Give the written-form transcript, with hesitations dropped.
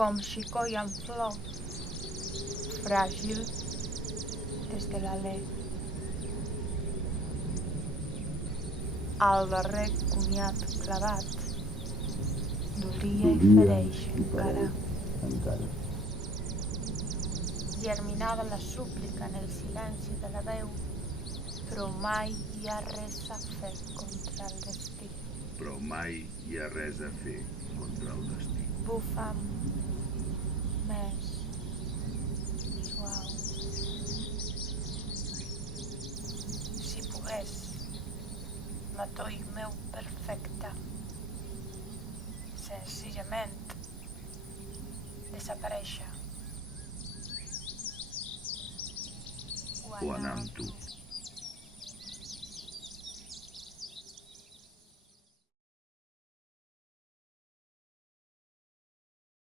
com xicoll en flor, fràgil des de l'alè. El darrer comiat clavat dolia i fereix encara. Germinava la súplica en el silenci de la veu, però mai hi ha res a fer contra el destí. Bufa'm més suau. Si pogués, matoll meu perfecte, senzillament desaparèixer. Ho anar amb tu.